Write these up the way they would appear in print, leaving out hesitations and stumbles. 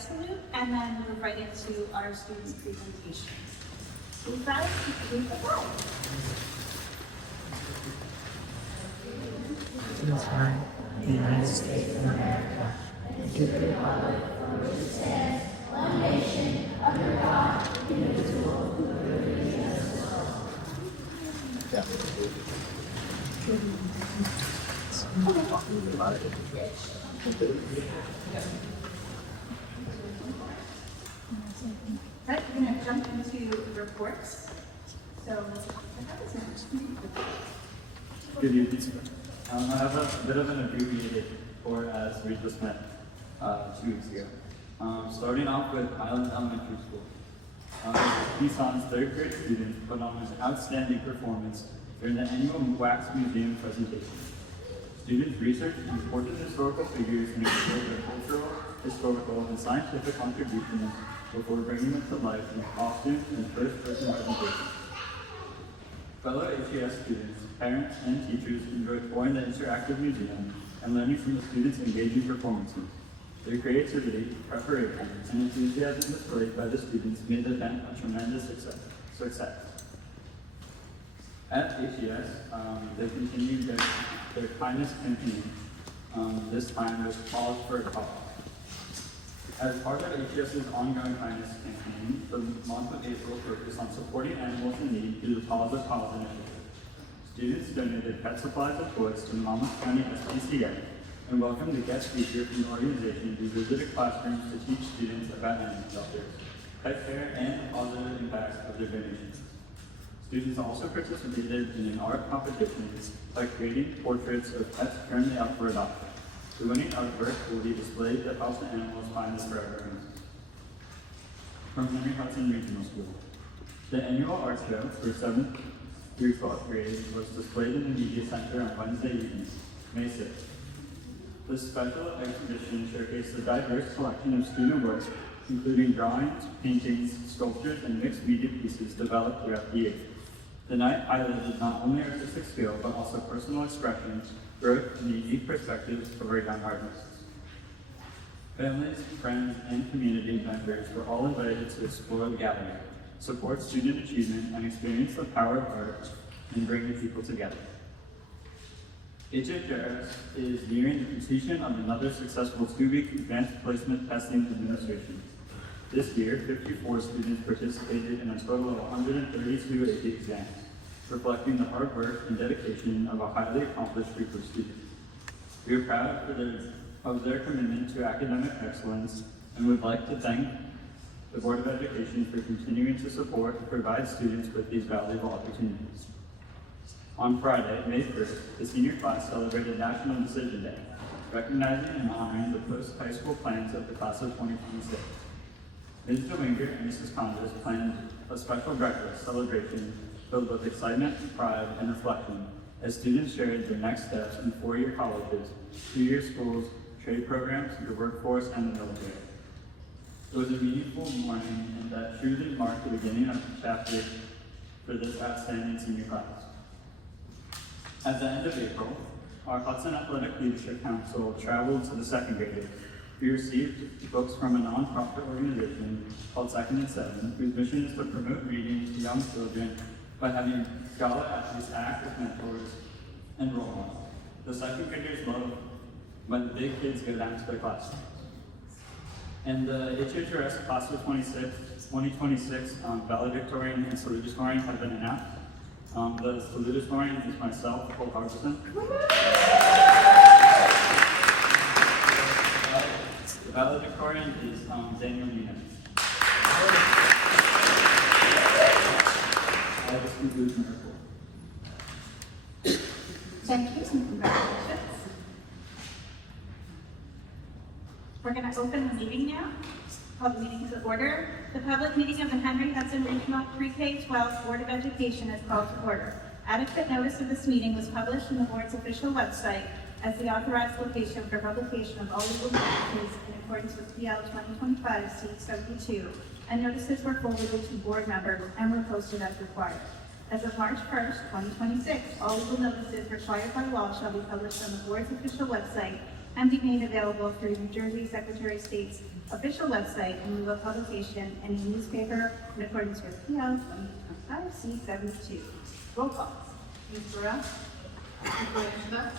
flag salute, and then move right into our students' presentations. With that, salute the flag. The United States of America, and to the republic for which it stands, one nation, under God, indivisible, with liberty and justice for all. Right, we're going to jump into the reports. So, Good evening, sir. I have a bit of an abbreviated report as we just met 2 weeks ago. Starting off with Highland Elementary School. Nissan's third grade students put on an outstanding performance during the annual Wax Museum presentation. Students researched important historical figures and explored their cultural, historical, and scientific contributions before bringing them to life in costumes and first-person presentations. Fellow HES students, parents, and teachers enjoyed touring the interactive museum and learning from the students' engaging performances. Their creativity, preparation, and enthusiasm displayed by the students made the event a tremendous success. At HES, they continued their kindness campaign, this time with Pause for a Cause. As part of HES's ongoing kindness campaign, the month of April focused on supporting animals in need through the Pause of Cause initiative. Students donated pet supplies and toys to the Monmouth County SPCA and welcomed a guest speaker from the organization who visited classrooms to teach students about animal shelters, pet care, and the positive impacts of their donations. Students also participated in an art competition by creating portraits of pets currently up for adoption. The winning artwork will be displayed to help the animals find their forever homes. From Henry Hudson Regional School. The annual art show for 7th through 12th grade was displayed in the Media Center on Wednesday evening, May 6th. The special exhibition showcased a diverse collection of student work, including drawings, paintings, sculptures, and mixed media pieces developed throughout the year. The night highlighted not only artistic skill, but also personal expression, growth, and unique perspectives of our young artists. Families, friends, and community members were all invited to explore the gallery, support student achievement, and experience the power of art in bringing people together. HHRS is nearing the completion of another successful 2-week advanced placement testing administration. This year, 54 students participated in a total of 132 AP exams, reflecting the hard work and dedication of a highly accomplished group of students. We are proud of their commitment to academic excellence and would like to thank the Board of Education for continuing to support and provide students with these valuable opportunities. On Friday, May 1st, the senior class celebrated National Decision Day, recognizing and honoring the post-high school plans of the class of 2026. Ms. DeWinger and Mrs. Condos planned a special breakfast celebration filled with excitement, pride, and reflection as students shared their next steps in 4-year colleges, 2-year schools, trade programs, the workforce, and the military. It was a meaningful morning, and that truly marked the beginning of the chapter for this outstanding senior class. At the end of April, our Hudson Athletic Leadership Council traveled to the 2nd graders. We received books from a nonprofit organization called Second and Seven, whose mission is to promote reading to young children by having scholar athletes act as mentors and role models. The 2nd graders love when the big kids go down to their classrooms. And the HHRS class of 2026 valedictorian and salutatorian have been announced. The salutatorian is myself, Cole Hudson. The valedictorian is Daniel Nunez. This concludes my report. thank you and congratulations. We're going to open the meeting now. Call the meeting to order. The public meeting of the Henry Hudson Regional Pre-K-12 Board of Education is called to order. Adequate notice of this meeting was published on the board's official website as the authorized location for publication of all legal notices in accordance with PL 2025-C72, and notices were forwarded to board members and were posted as required. As of March 1st, 2026, all legal notices required by law shall be published on the board's official website and be made available through New Jersey Secretary of State's official website in lieu of publication in a newspaper in accordance with PL 2025C72. Roll call. Ms. Burrell? Mr. Angela?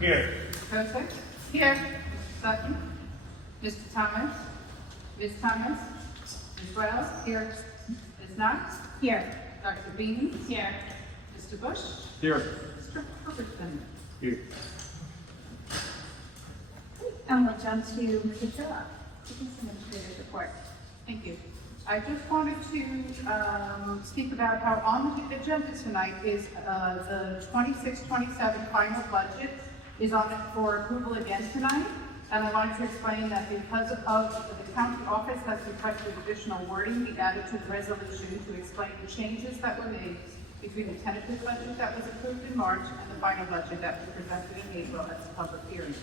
Here. Mr. Joseph? Here. Mr. Sutton? Mr. Thomas? Ms. Thomas? Ms. Wells? Here. Ms. Knox? Here. Dr. Bean? Here. Mr. Bush? Here. Mr. Herbertson? Here. And we'll jump to Mrs. Phillip. Administrator's report. Thank you. I just wanted to speak about how on the agenda tonight is the 26-27 final budget is on it for approval again tonight. And I wanted to explain that because of the county office has requested additional wording, we added to the resolution to explain the changes that were made between the tentative budget that was approved in March and the final budget that was presented in April as a public hearing.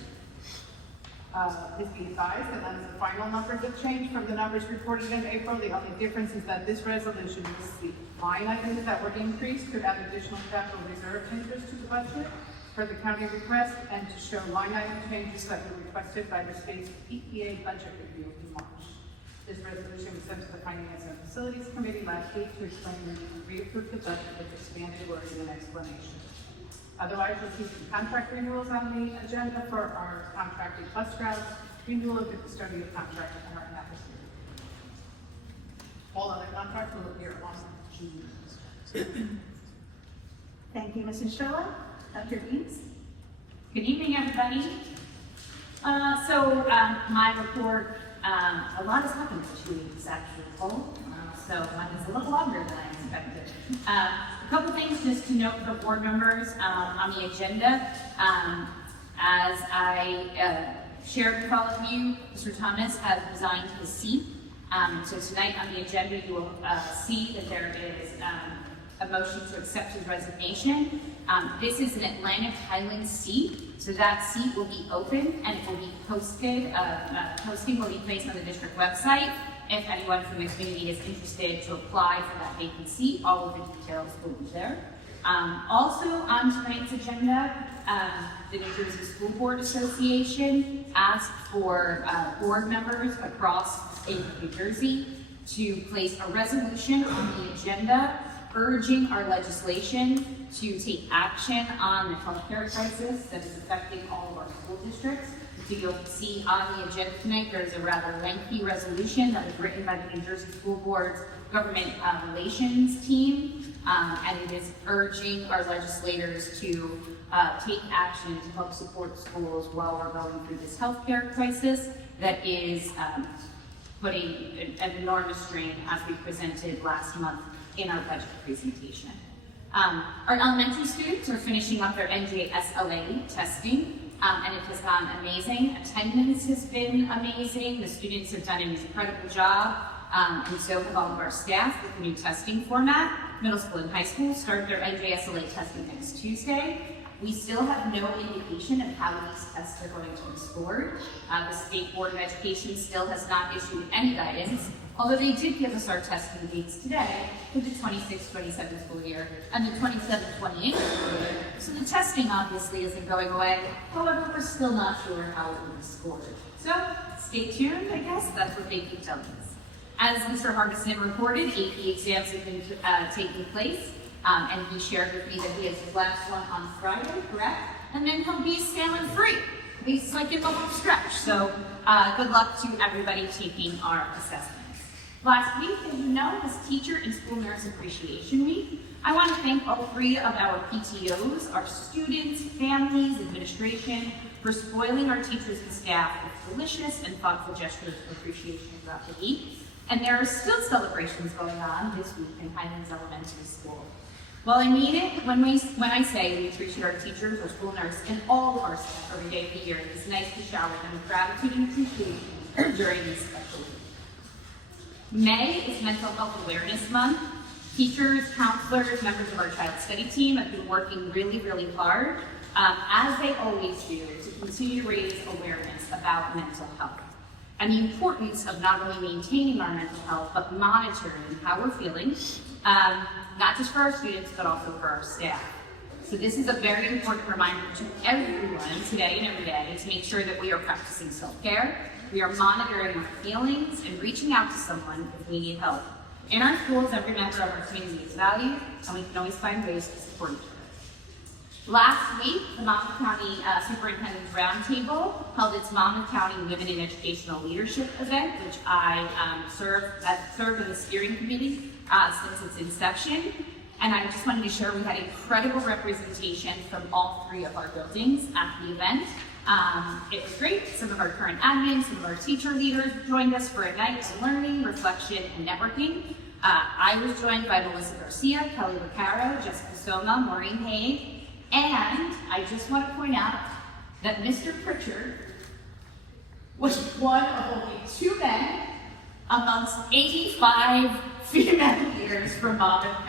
Please be advised that none of the final numbers have changed from the numbers reported in April. The only difference is that this resolution is the line items that were increased to add additional capital reserve interest to the budget for the county request and to show line item changes that were requested by the state's EPA budget review in March. This resolution was sent to the Finance and Facilities Committee last week to explain the need to reapprove the budget with expanded wording and explanation. Otherwise, you'll see some contract renewals on the agenda for our contracted bus routes, renewal of the custodial contract, and our atmosphere. All other contracts will appear on June. Thank you, Mrs. Phillip. Dr. Beans. Good evening, everybody. My report, a lot has happened in 2 weeks, actually, so mine is a little longer than I expected. A couple things just to note for board members on the agenda. As I shared with all of you, Mr. Thomas has resigned his seat. So tonight on the agenda, you will see that there is a motion to accept his resignation. This is an Atlantic Highlands seat, so that seat will be open and it will be posted. Posting will be placed on the district website. If anyone from the community is interested to apply for that vacant seat, all of the details will be there. Also on tonight's agenda, the New Jersey School Board Association asked for board members across the state of New Jersey to place a resolution on the agenda urging our legislation to take action on the healthcare crisis that is affecting all of our school districts. So you'll see on the agenda tonight, there's a rather lengthy resolution that was written by the New Jersey School Board's Government Relations team, and it is urging our legislators to take action to help support schools while we're going through this healthcare crisis that is putting an enormous strain, as we presented last month in our budget presentation. Our elementary students are finishing up their NJSLA testing, and it has gone amazing. Attendance has been amazing. The students have done an incredible job, and so have all of our staff with the new testing format. Middle school and high school start their NJSLA testing next Tuesday. We still have no indication of how these tests are going to be scored. The State Board of Education still has not issued any guidance, although they did give us our testing dates today for the 26-27 school year and the 27-28 school year. So the testing obviously isn't going away. However, we're still not sure how it will be scored. So stay tuned, I guess. That's what they keep telling us. As Mr. Hardison reported, AP exams have been taking place. And he shared with me that he has his last one on Friday, correct? And then he'll be sailing free. He's like in the home stretch. So good luck to everybody taking our assessments. Last week, as you know, was Teacher and School Nurse Appreciation Week. I want to thank all 3 of our PTOs, our students, families, administration, for spoiling our teachers and staff with delicious and thoughtful gestures of appreciation throughout the week. And there are still celebrations going on this week in Highlands Elementary School. Well, I mean it when I say we appreciate our teachers, our school nurse, and all of our staff every day of the year. It's nice to shower them with gratitude and appreciation during this special week. May is Mental Health Awareness Month. Teachers, counselors, members of our child study team have been working really, really hard, as they always do, to continue to raise awareness about mental health and the importance of not only maintaining our mental health, but monitoring how we're feeling, not just for our students, but also for our staff. So this is a very important reminder to everyone today and every day to make sure that we are practicing self-care, we are monitoring our feelings, and reaching out to someone if we need help. In our schools, every member of our community is valued, and we can always find ways to support each other. Last week, the Monmouth County Superintendent's Roundtable held its Monmouth County Women in Educational Leadership event, which I served in the steering committee since its inception. And I just wanted to share we had incredible representation from all 3 of our buildings at the event. It was great. Some of our current admins, some of our teacher leaders joined us for a night of learning, reflection, and networking. I was joined by Melissa Garcia, Kelly Vaccaro, Jessica Soma, Maureen Haig, and I just want to point out that Mr. Pritchard was one of only 2 men amongst 85 female leaders from Monmouth County,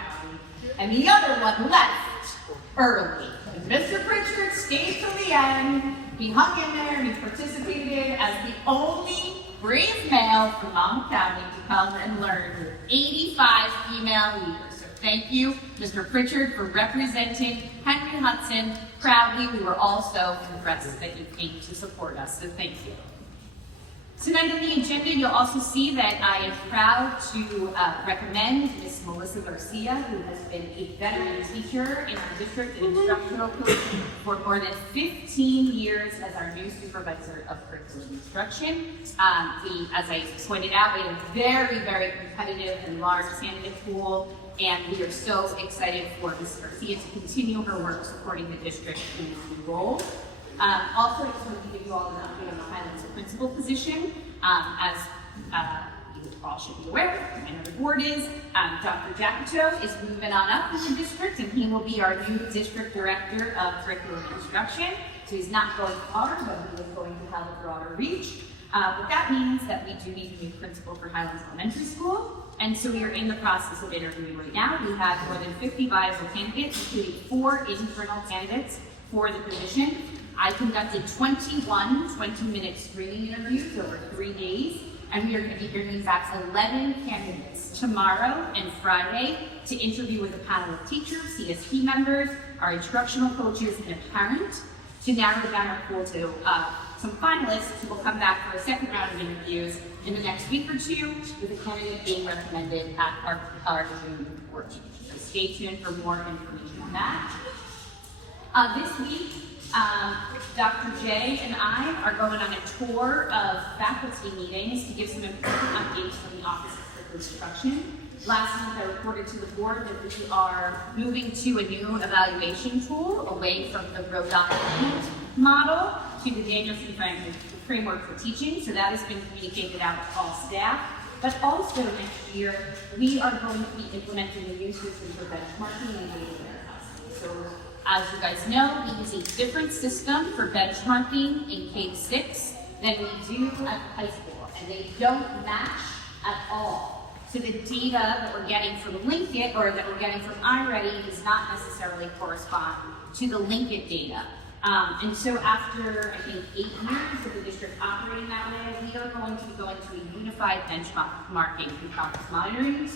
and the other one left early. And Mr. Pritchard stayed till the end. He hung in there and he participated as the only brave male from Monmouth County to come and learn with 85 female leaders. So thank you, Mr. Pritchard, for representing Henry Hudson proudly. We were all so impressed that you came to support us, so thank you. Tonight on the agenda, you'll also see that I am proud to recommend Ms. Melissa Garcia, who has been a veteran teacher in our district and instructional coach for more than 15 years as our new supervisor of curriculum instruction. As I pointed out, we have a very, very competitive and large candidate pool, and we are so excited for Ms. Garcia to continue her work supporting the district in this new role. Also, I just wanted to give you all an update on the Highlands principal position. As you all should be aware, I know the board is, Dr. Jackito is moving on up in the district, and he will be our new district director of curriculum instruction. So he's not going far, but he is going to have a broader reach. But that means that we do need a new principal for Highlands Elementary School. And so we are in the process of interviewing right now. We have more than 50 viable candidates, including 4 internal candidates for the position. I conducted 21 20-minute screening interviews over 3 days, and we are going to be bringing back 11 candidates tomorrow and Friday to interview with a panel of teachers, CSP members, our instructional coaches, and a parent to narrow down our pool to some finalists who will come back for a second round of interviews in the next week or 2, with a candidate being recommended at our June board meeting. So stay tuned for more information on that. This week, Dr. J and I are going on a tour of faculty meetings to give some important updates from the Office of Curriculum Instruction. Last month, I reported to the board that we are moving to a new evaluation tool away from the row document model to the Danielson framework for teaching. So that has been communicated out to all staff. But also next year, we are going to be implementing a new system for benchmarking and data warehousing. So as you guys know, we use a different system for benchmarking in K-6 than we do at high school, and they don't match at all. So the data that we're getting from Linkit, or that we're getting from iReady, does not necessarily correspond to the Linkit data. And so after, I think, 8 years of the district operating that way, we are going to be going to a unified benchmarking and progress monitoring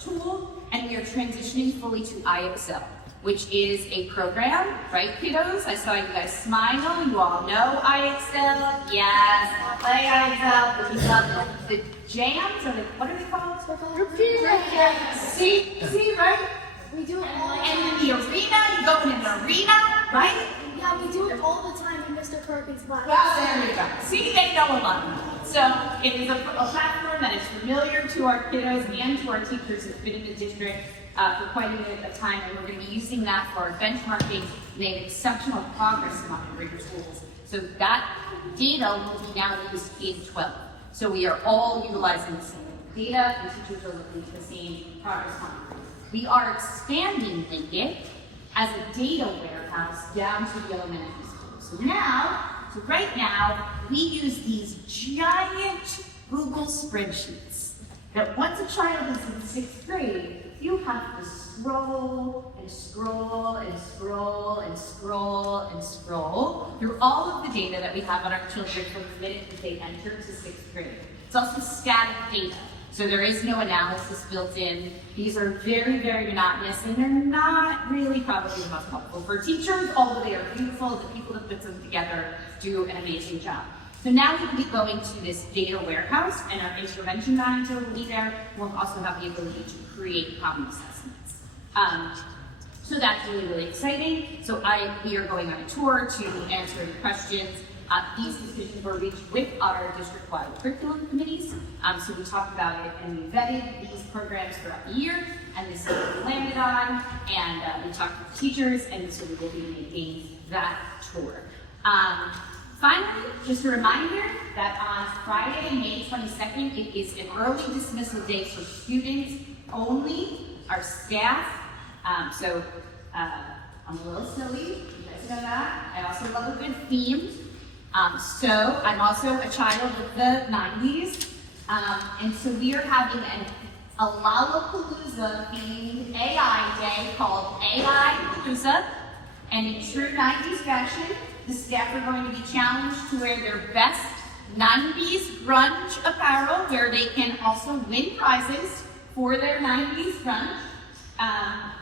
tool, and we are transitioning fully to IXL, which is a program, right, kiddos? I saw you guys smile. You all know IXL. Yes, play IXL. We love the jams, or what are they called? See, right? We do it all the And time. in the arena, you go in an arena, right? Yeah, we do it all the time in Mr. Perkins' class. Well, there you go. See, they know a lot. So it is a platform that is familiar to our kiddos and to our teachers who've been in the district for quite a bit of time, and we're going to be using that for our benchmarking. Made exceptional progress among our schools. So that data will be now used in 12. So we are all utilizing the same data, and teachers are looking at the same progress monitoring. We are expanding Linkit as a data warehouse down to the elementary school. So right now, we use these giant Google spreadsheets that once a child is in 6th grade, you have to scroll and scroll and scroll and scroll and scroll through all of the data that we have on our children from the minute that they enter to 6th grade. It's also static data, so there is no analysis built in. These are very, very monotonous, and they're not really probably the most helpful for teachers, although they are beautiful. The people that put them together do an amazing job. So now we will be going to this data warehouse, and our intervention manager will be there. We'll also have the ability to create problem assessments. So that's really, really exciting. So we are going on a tour to answer the questions. These decisions were reached with our district-wide curriculum committees. So we talked about it and we vetted these programs throughout the year, and this is what we landed on, and we talked with teachers, and so we will be making that tour. Finally, just a reminder that on Friday, May 22nd, it is an early dismissal day for students only, our staff. I'm a little silly, you guys know that. I also love a good theme. So I'm also a child of the 90s. And so we are having a Lollapalooza themed AI day called AI Palooza. And in true 90s fashion, the staff are going to be challenged to wear their best 90s grunge apparel, where they can also win prizes for their 90s grunge.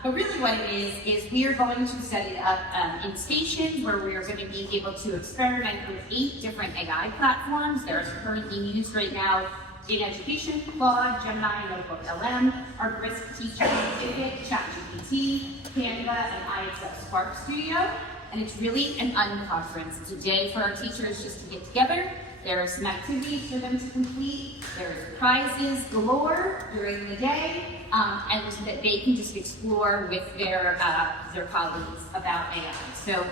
But really what it is we are going to set it up in stations where we are going to be able to experiment with 8 different AI platforms. There are currently used right now in education: Claude, Gemini, Notebook LM, our Brisk Teacher, Pivot, ChatGPT, Canva, and IXF Spark Studio. And it's really an unconference. It's a day for our teachers just to get together. There are some activities for them to complete. There's prizes galore during the day, and so that they can just explore with their colleagues about AI. So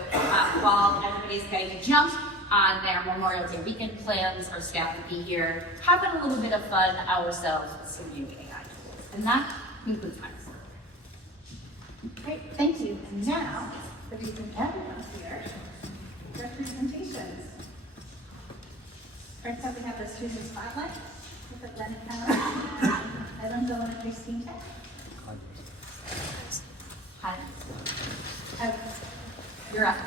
while everybody's getting a jump on their Memorial Day weekend plans, our staff will be here having a little bit of fun ourselves with some new AI tools. And that concludes my report. Great, thank you. And now, the reason everyone's here, representations. First up, we have the student spotlight with Atlantic County, Ellen Dolan and Christine Tech. Hi. You're up.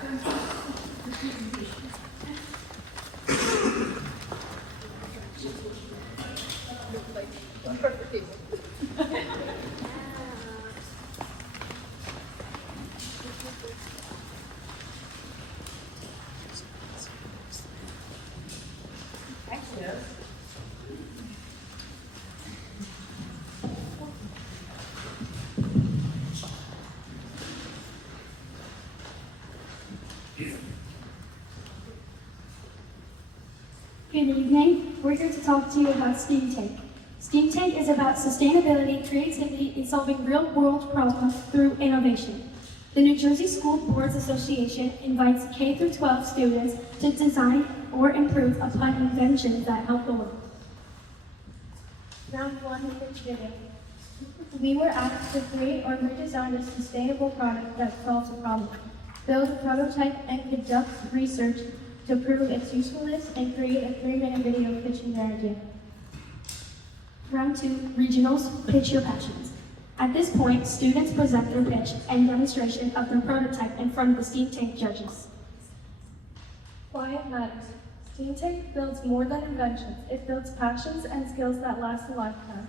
Good evening. We're here to talk to you about STEAM Tank. STEAM Tank is about sustainability, creativity, and solving real-world problems through innovation. The New Jersey School Boards Association invites K-12 students to design or improve upon inventions that help the world. Round 1 pitch video. We were asked to create or redesign a sustainable product that solves a problem, build a prototype, and conduct research to prove its usefulness and create a 3-minute video pitching their idea. Round 2, regionals, pitch your passions. At this point, students present their pitch and demonstration of their prototype in front of the STEAM Tank judges. Why it matters. STEAM Tank builds more than inventions. It builds passions and skills that last a lifetime.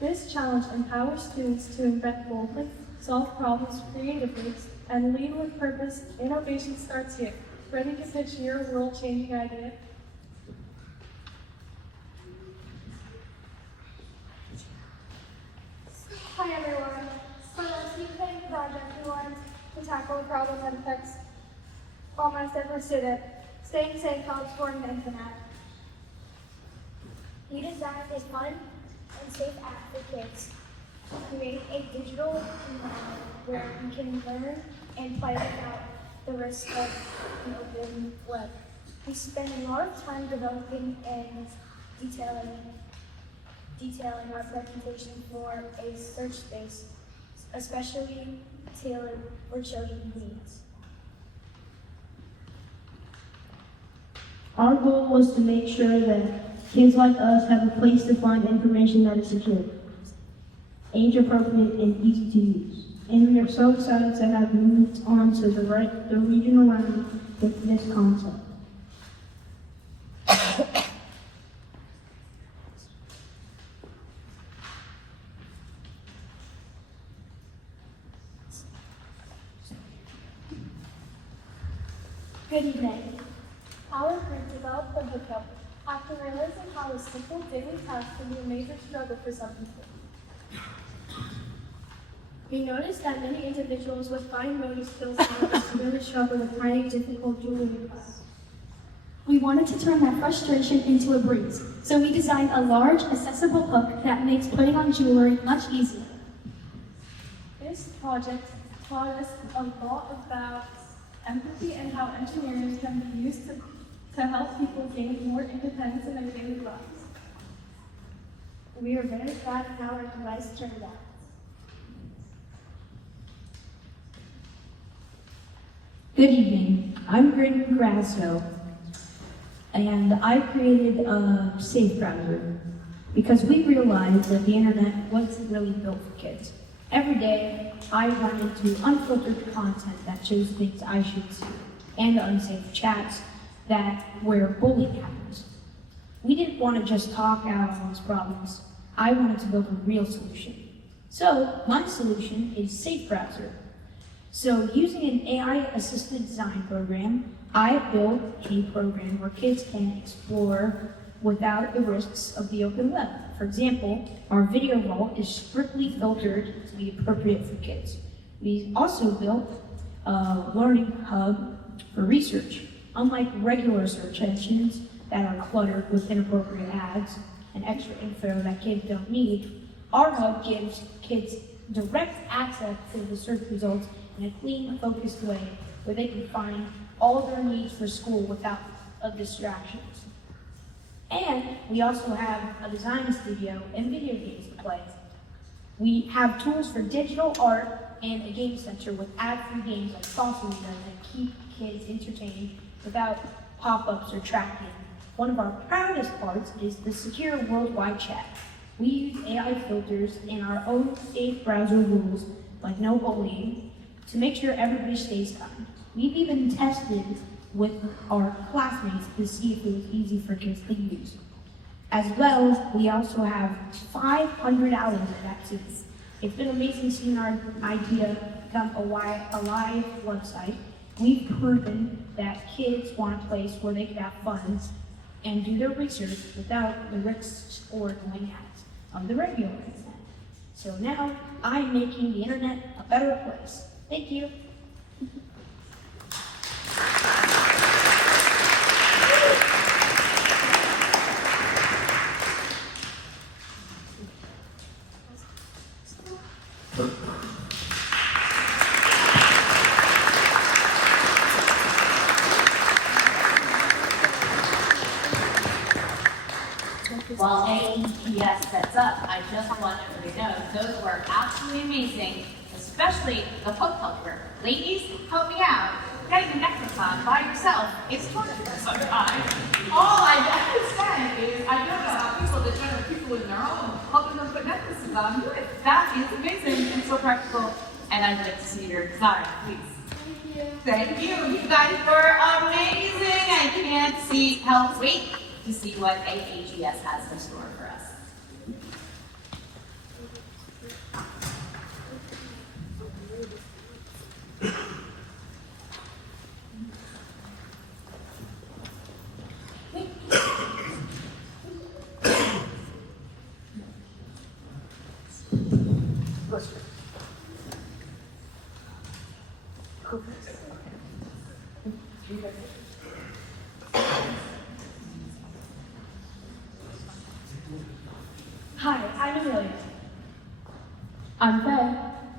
This challenge empowers students to invent boldly, solve problems creatively, and lead with purpose. Innovation starts here. Ready to pitch your world-changing idea? Hi everyone. For the STEAM Tank project, we wanted to tackle a problem that affects almost every student: staying safe while exploring the internet. We designed a fun and safe app for kids to create a digital environment where we can learn and play without the risk of an open web. We spend a lot of time developing and detailing our presentation for a search space, especially tailored for children's needs. Our goal was to make sure that kids like us have a place to find information that is secure, age appropriate, and easy to use. and we are so excited to have moved on to the regional round with this concept. Good evening. Our group developed the hookup after realizing how a simple daily task can be a major struggle for some people. We noticed that many individuals with fine motor skills really struggle with finding difficult jewelry class. We wanted to turn that frustration into a breeze, so we designed a large, accessible hook that makes putting on jewelry much easier. This project taught us a lot about empathy and how engineers can be used to help people gain more independence in their daily lives. We are very proud of how our device turned out. Good evening. I'm Graydon Grasso, and I created a safe browser because we realized that the internet wasn't really built for kids. Every day, I run into unfiltered content that shows things I should see, and unsafe chats where bullying happens. We didn't want to just talk out on these problems. I wanted to build a real solution. So my solution is Safe Browser. So using an AI-assisted design program, I built a program where kids can explore without the risks of the open web. For example, our video vault is strictly filtered to be appropriate for kids. We also built a learning hub for research. Unlike regular search engines that are cluttered with inappropriate ads and extra info that kids don't need, our hub gives kids direct access to the search results in a clean, focused way where they can find all their needs for school without distractions. And we also have a design studio and video games to play. We have tools for digital art and a game center with ad-free games like Saucer that keep kids entertained without pop-ups or tracking. One of our proudest parts is the secure worldwide chat. We use AI filters and our own safe browser rules, like no bullying, to make sure everybody stays kind. We've even tested with our classmates to see if it was easy for kids to use. As well, we also have 500 hours of activities. It's been amazing seeing our idea become a live website. We've proven that kids want a place where they can have fun and do their research without the risks or annoying ads of the regular internet. So now I'm making the internet a better place. Thank you. While AEPS sets up, I just want everybody to know those were absolutely amazing, especially the hook helper. Ladies, help me out. Getting the necklace on by yourself is torture sometimes. All I have to say is I don't know how people that don't have people in their own helping them put necklaces on do it. That is amazing and so practical, and I'd like to see your design, please. Thank you. You guys were amazing. I can't wait to see what AEPS has in store for us. Hi, I'm Amelia. I'm Faye.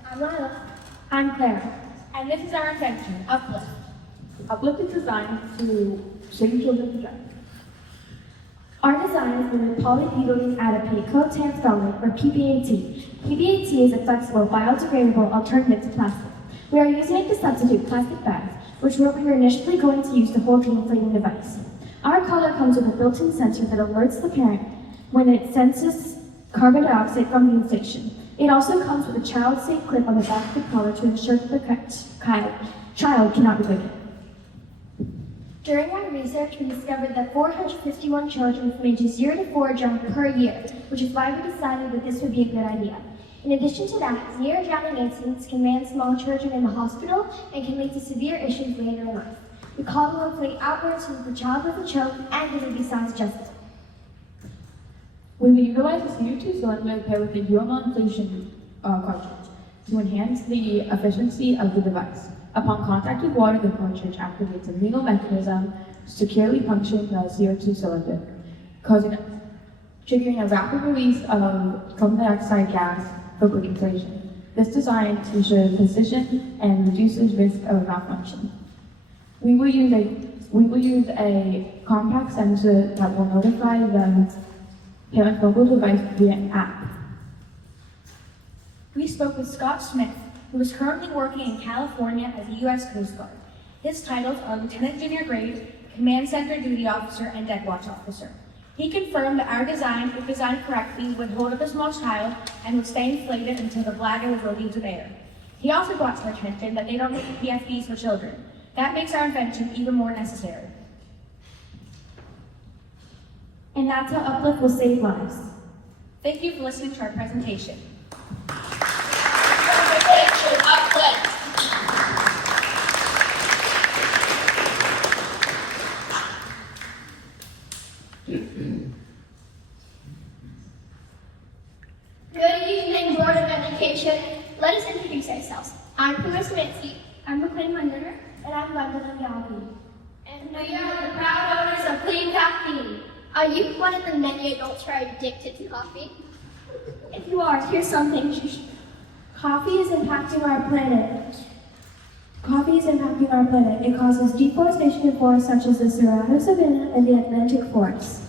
I'm Lila. I'm Claire. And this is our invention, Uplift. Uplift is designed to save children's dreams. Our design is made with polybutylene adipate co-tan phthalate, or PBAT. PBAT is a flexible, biodegradable alternative to plastic. We are using it to substitute plastic bags, which we were initially going to use to hold the inflating device. Our collar comes with a built-in sensor that alerts the parent when it senses carbon dioxide from the inflation. It also comes with a child-safe clip on the back of the collar to ensure that the child cannot be wicked. During our research, we discovered that 451 children from ages 0 to 4 drown per year, which is why we decided that this would be a good idea. In addition to that, severe drowning incidents can land small children in the hospital and can lead to severe issues later in life. We call the hopefully outwards so that the child with a choke and the baby-sized justice. We will utilize the CO2 cylinder paired with the UML inflation cartridge to enhance the efficiency of the device. Upon contact with water, the cartridge activates a needle mechanism to securely puncture the CO2 cylinder, triggering a rapid release of carbon dioxide gas for quick inflation. This design ensures precision and reduces risk of malfunction. We will use a compact sensor that will notify the parent's mobile device via an app. We spoke with Scott Smith, who is currently working in California as a U.S. Coast Guard. His titles are Lieutenant Junior Grade, Command Center Duty Officer, and Deck Watch Officer. He confirmed that our design, if designed correctly, would hold up a small child and would stay inflated until the bladder was relieved of air. He also brought to our attention that they don't make PFDs for children. That makes our invention even more necessary. And that's how Uplift will save lives. Thank you for listening to our presentation. Good evening, Board of Education. Let us introduce ourselves. I'm Puma Sminsky. I'm McLean Munner. And I'm Gwendolyn Galby. And we are the proud owners of Clean Caffeine. Are you one of the many adults who are addicted to coffee? If you are, here's something you should. Coffee is impacting our planet. It causes deforestation in forests such as the Cerrado Savanna and the Atlantic forest.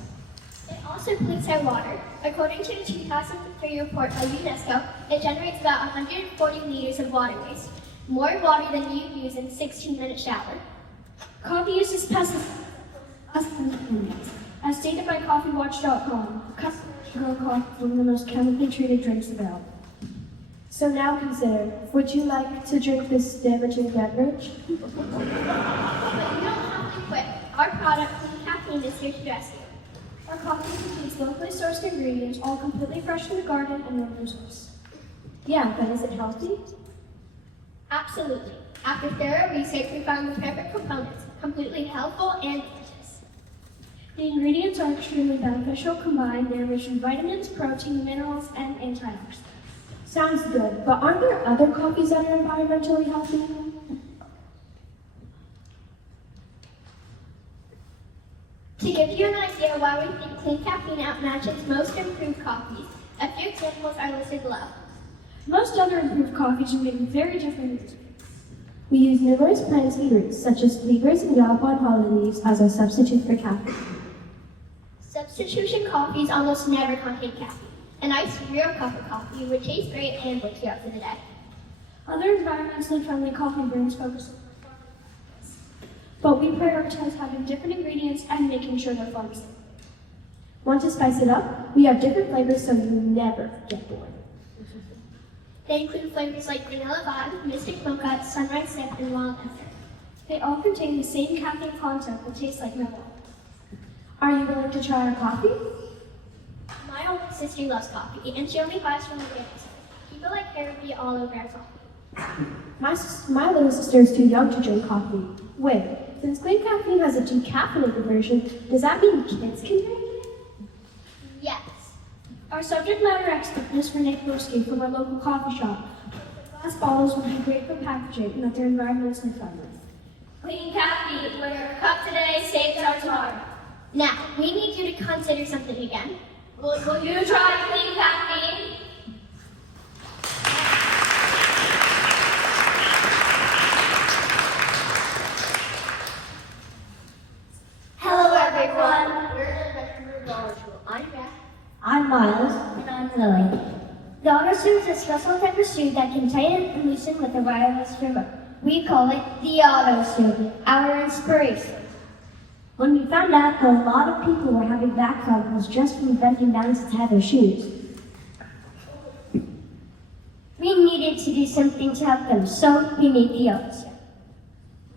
It also pollutes our water. According to the 2003 report by UNESCO, it generates about 140 liters of water waste, more water than you use in a 16-minute shower. Coffee uses pesticides as stated by CoffeeWatch.com. Customers should grow coffee one of the most chemically treated drinks available. So now consider, would you like to drink this damaging beverage? But you don't have to quit. Our product, Clean Caffeine, is here to rescue. Our coffee contains locally sourced ingredients, all completely fresh from the garden and local source. Yeah, but is it healthy? Absolutely. After thorough research, we found the perfect components, completely healthful and delicious. The ingredients are extremely beneficial. Combined, they're rich in vitamins, protein, minerals, and antioxidants. Sounds good, but aren't there other coffees that are environmentally healthy? To give you an idea why we think Clean Caffeine outmatches most improved coffees, a few examples are listed below. Most other improved coffees are made with very different ingredients. We use numerous plants and roots, such as flavors and yellow holly leaves, as a substitute for caffeine. Substitution coffees almost never contain caffeine. A nice real cup of coffee would taste great and wake you up for the day. Other environmentally friendly coffee brands focus on performance, but we prioritize having different ingredients and making sure they're farm safe. Want to spice it up? We have different flavors so you never get bored. They include flavors like vanilla vibe, mystic mocha, sunrise sip, and wild ether. They all contain the same caffeine content but taste like mellow. Are you willing to try our coffee? My older sister loves coffee, and she only buys from the dairy. People like her would be all over our coffee. My little sister is too young to drink coffee. Wait, since Clean Caffeine has a decaffeinated version, does that mean kids can drink it? Yes. Our subject matter expert is Renee Kloski from our local coffee shop. Glass bottles would be great for packaging and that they're environmentally friendly. Clean Caffeine, where a cup today saves our tomorrow. Now, we need you to consider something again. Will you try Clean Caffeine? Hello, everyone. We're in the Metro Dollar School. I'm Beth. I'm Miles. And I'm Lily. The auto screw is a special type of screw that can tighten and loosen with a wireless remote. We call it the auto screw, our inspiration. When we found out that a lot of people were having back problems just from bending down to tie their shoes. We needed to do something to help them, so we made the Elvis Show.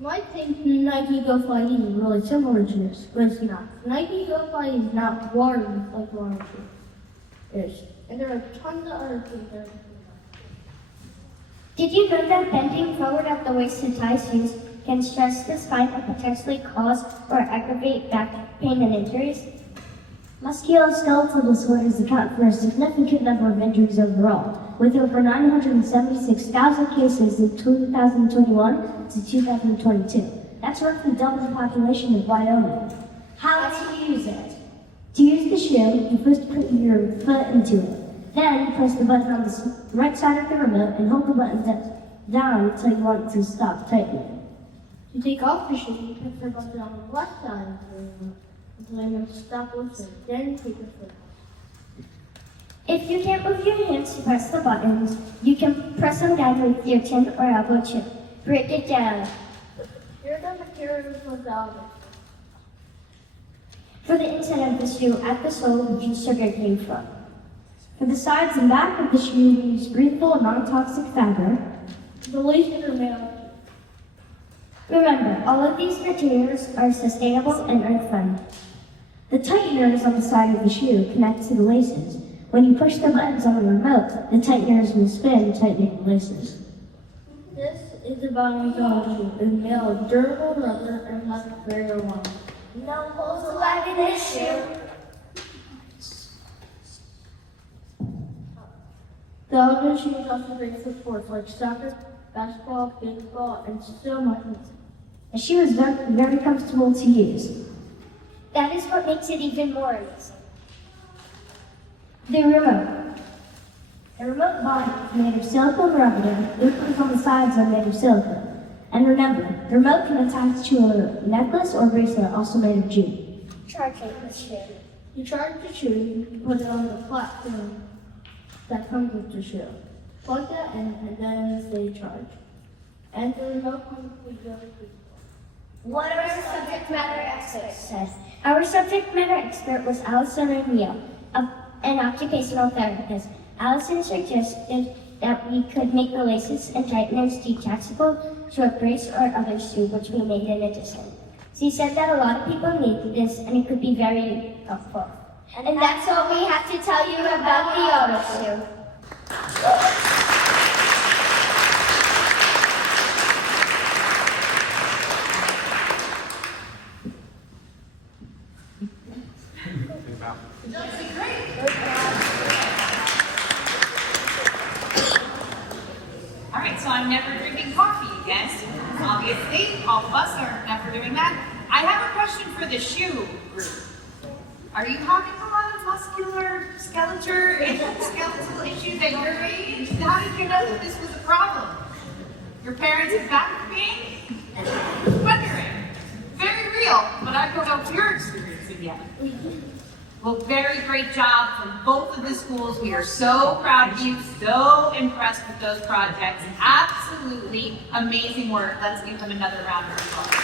I think Nike Go Fly is really similar to this, but it's not. Nike Go Fly is not water like water is. And there are tons of other things there. Did you know that bending forward at the waist to tie shoes can stress the spine and potentially cause or aggravate back pain and injuries? Musculoskeletal disorders account for a significant number of injuries overall, with over 976,000 cases in 2021 to 2022. That's roughly double the population of Wyoming. How to use it? To use the shoe, you first put your foot into it. Then press the button on the right side of the remote and hold the button down until you want it to stop tightening. To take off the shoe, you put the button on the left side of the remote until I know to stop lifting. Then take your foot off. If you can't move your hands to press the buttons, you can press them down with your chin or elbow chip. Break it down. Here are the materials without it. For the inside of the shoe, at the sole, we use sugar cane foam. For the sides and back of the shoe, we use breathable, non-toxic fabric. The laces are made of. Remember, all of these materials are sustainable and earth-friendly. The tighteners on the side of the shoe connect to the laces. When you push the buttons on the remote, the tighteners will spin, tightening the laces. This is a biomechanical shoe. It's made of durable rubber and has very long. No holes allowed in this shoe. The other shoes also great for sports like soccer, basketball, baseball, and so much more. The shoe is very comfortable to use. That is what makes it even more amazing. The remote. The remote body is made of silicone rubber. Loopers on the sides are made of silicone. And remember, the remote can attach to a necklace or bracelet also made of jute. Charging the shoe. You charge the shoe, you put it on the platform that comes with the shoe. Plug that in, and then they charge. And the remote comes with the other people. What our subject matter expert said. Our subject matter expert was Allison O'Neill, an occupational therapist. Allison suggested that we could make the laces and tighteners detachable to a brace or other shoe, which we made in addition. She said that a lot of people need this and it could be very helpful. And that's all we have to tell you about the auto shoe. All right, so I'm never drinking coffee again. Obviously, all of us are never doing that. I have a question for the shoe group. Are you having a lot of muscular, skeletal issues at your age? How did you know that this was a problem? Your parents have back pain? Wondering. Very real, but I don't know if you're experiencing yet. Well, very great job from both of the schools. We are so proud of you, so impressed with those projects. Absolutely amazing work. Let's give them another round of applause.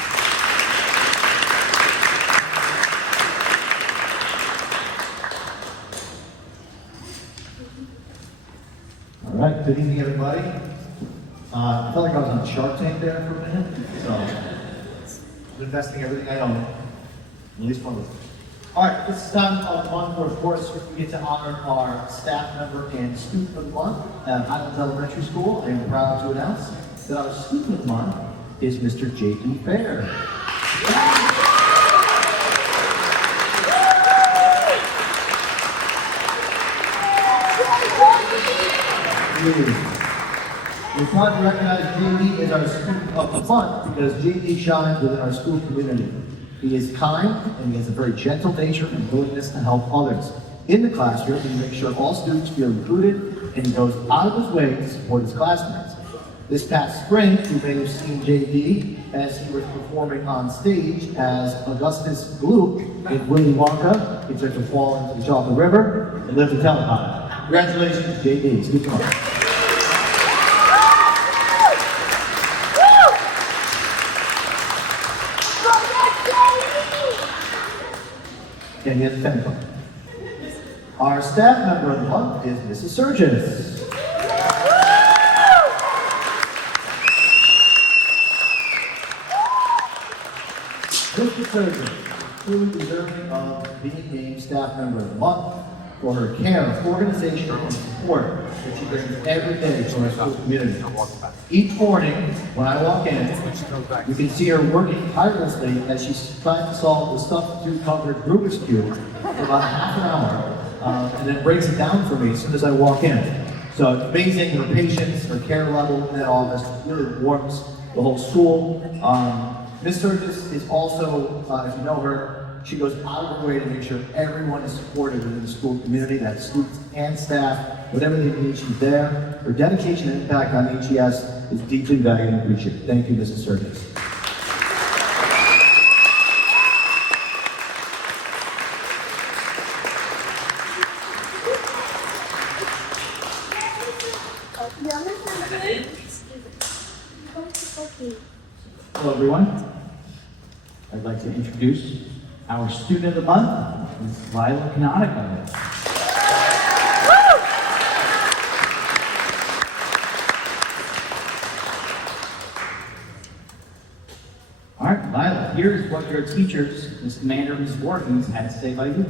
All right, good evening, everybody. I felt like I was on Shark Tank there for a minute, so I'm investing everything I own, at least one of them. All right, this is time of the month where, of course, we get to honor our staff member and student of the month at Highlands Elementary School. I am proud to announce that our student of the month is Mr. J.D. Fair. We're proud to recognize J.D. as our student of the month because J.D. shines within our school community. He is kind and he has a very gentle nature and willingness to help others. In the classroom, he makes sure all students feel included and he goes out of his way to support his classmates. This past spring, you may have seen J.D. as he was performing on stage as Augustus Gloop in Willy Wonka. He took to fall into the Chocolate River and lived to tell about it. Congratulations, J.D. Student of the month. And he has a pen card. Our staff member of the month is Mrs. Surgis. Surgeon, truly deserving of being named Staff Member of the Month for her care, organization, and support that she brings every day to our school community. Each morning, when I walk in, you can see her working tirelessly as she tries to solve the substitute-covered Rubik's Cube for about half an hour, and then breaks it down for me as soon as I walk in. So it's amazing, her patience, her care level, and all this really warms the whole school. Ms. Sturgis is also, if you know her, she goes out of her way to make sure everyone is supported within the school community, that students and staff, whatever they need, she's there. Her dedication and impact on HES is deeply valued and appreciated. Thank you, Mrs. Sturgis. Hello, everyone. I'd like to introduce our student of the month, Ms. Lila Canonico. All right, Lila, here's what your teachers, Ms. Commander, Ms. Voorhees, had to say about you.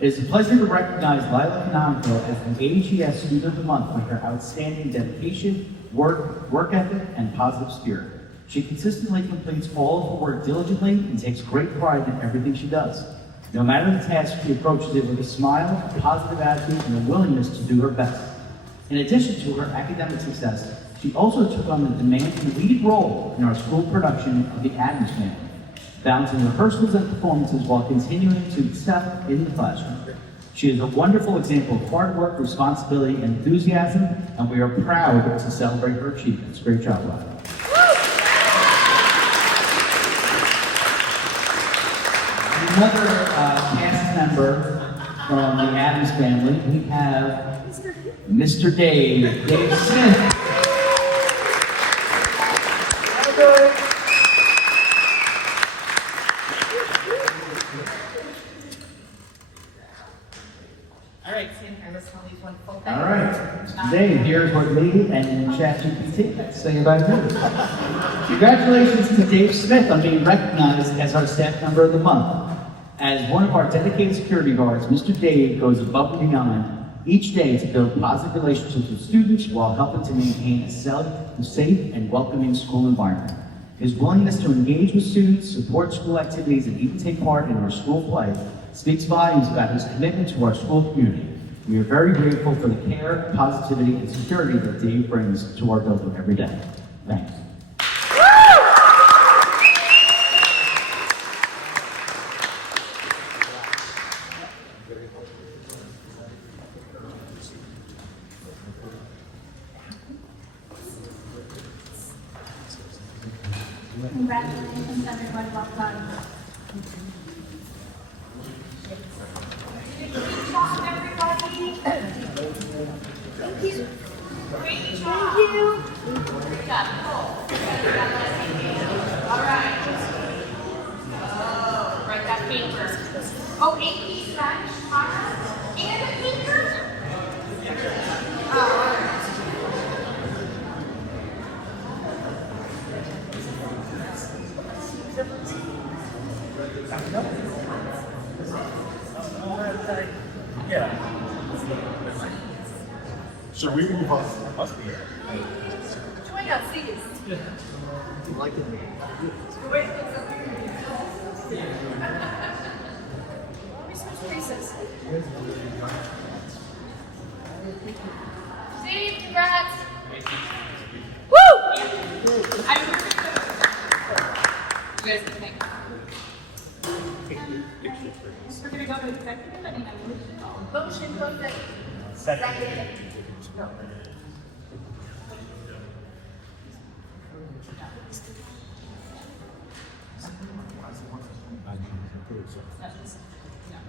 It is a pleasure to recognize Lila Canonico as the HES Student of the Month for her outstanding dedication, work ethic, and positive spirit. She consistently completes all of her work diligently and takes great pride in everything she does. No matter the task, she approaches it with a smile, a positive attitude, and a willingness to do her best. In addition to her academic success, she also took on the demanding lead role in our school production of The Addams Family, balancing rehearsals and performances while continuing to excel in the classroom. She is a wonderful example of hard work, responsibility, and enthusiasm, and we are proud to celebrate her achievements. Great job, Lila. Another cast member from the Addams family, we have Mr. Dave Smith. All right, Sam Harris, all these wonderful things. All right, Dave, here's what me and ChatGPT had to say about you. Congratulations to Dave Smith on being recognized as our Staff Member of the Month. As one of our dedicated security guards, Mr. Dave goes above and beyond each day to build positive relationships with students while helping to maintain a safe and welcoming school environment. His willingness to engage with students, support school activities, and even take part in our school play speaks volumes about his commitment to our school community. We are very grateful for the care, positivity, and security that Dave brings to our building every day. Thanks. Congratulations, everyone. Well done. Good job, everybody. Thank you. Great job. Thank you. Great job, cool. All right. Oh, write that paper. Oh, AP Spanish tomorrow and a paper. Oh, all right. Should we move on? Join us, please. Like it. Wait, we switch places. Steve, congrats. Woo! I'm perfect. You guys can think. We're gonna go to executive. I need a motion. Motion, close it. Second.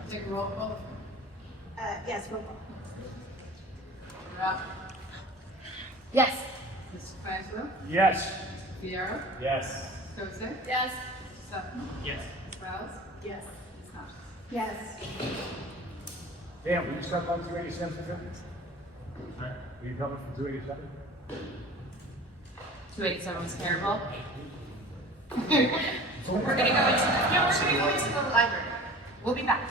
Take a roll call. Yes, roll call. Rob. Yes. Mr. Cranswell. Yes. Fiero. Yes. Jose. Yes. Sutton. Yes. Ms. Wells. Yes. Ms. Knox. Yes. Dan, will you start on 287? All right. Will you cover from 287? 287 was terrible. We're gonna go into the library. We'll be back.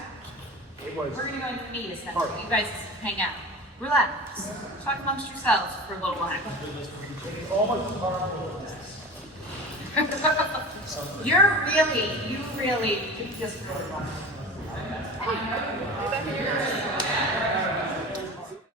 Hey, boys. We're gonna go into the media center. You guys hang out. Relax. Talk amongst yourselves for a little while. You really just really want.